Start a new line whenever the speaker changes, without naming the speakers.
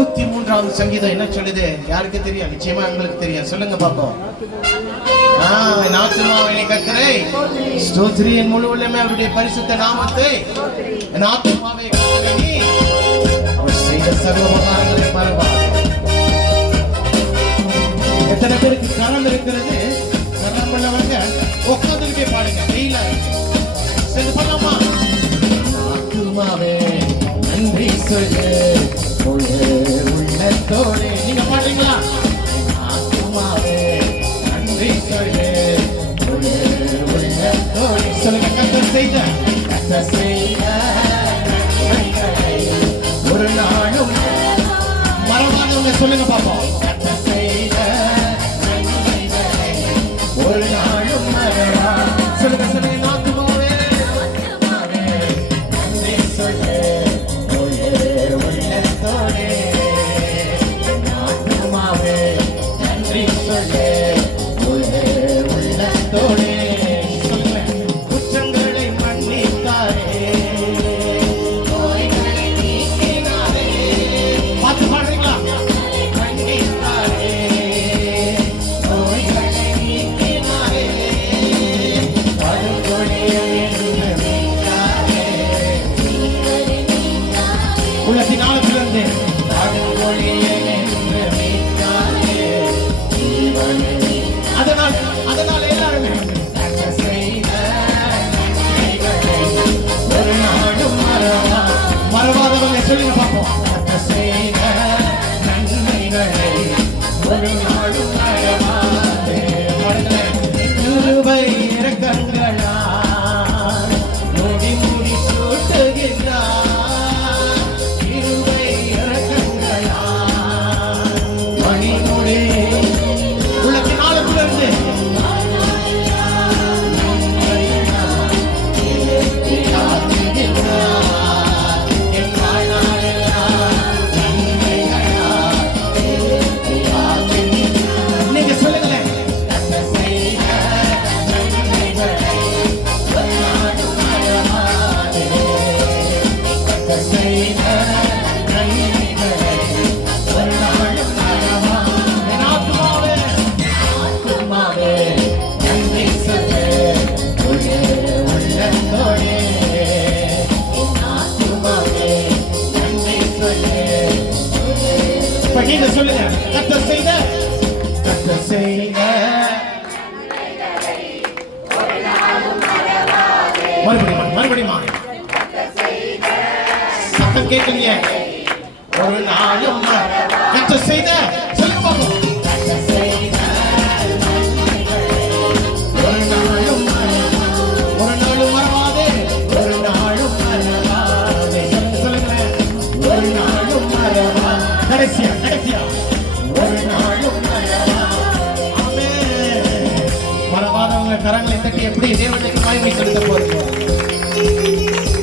நூத்தி மூன்றாவது சங்கீதம் என்ன சொல்லுது? யாருக்கு தெரியும்? நிச்சயமா எங்களுக்கு தெரியும். சொல்லுங்க பாப்போம் என் முழு உள்ளமே அவருடைய பரிசுத்த நாமத்தை. என் அவர் செய்த சர்வ உபகாரங்களை எத்தனை பேருக்கு கரம் இருக்கிறது? கரம் உள்ளவங்க உட்காந்துக்கிட்டே பாடுங்க. வெயில பண்ணலாமா நன்றி சொல்லு. செய்த ஒரு நாளும் மறவாதவங்க சொல்லுங்க பாப்போம் ஒரு நாளும் மறவா சொல்லுங்க சொல்லுங்க நாத்துமாவே நாத்துமாவே, உள்ளத்தின் ஆழத்திலிருந்து அதனால் அதனால் எல்லாருமே மறவாதவங்க சொல்லுங்க பார்ப்போம். செய்த நன்மைகளை ஒரு நாளும் மணிமுடி உள்ளத்தின் நாளுக்குள்ள இருந்து மறுபடியும் மறுபடியும் சத்தம் கேட்கலையே. ஒரு நாளும் கர்த்தர் செய்த சொல்லுங்க பாப்போம் கர்த்தர் செய்த கரங்களை தட்டி எப்படி தேவனுக்கு மகிமை செலுத்த போகிறோம்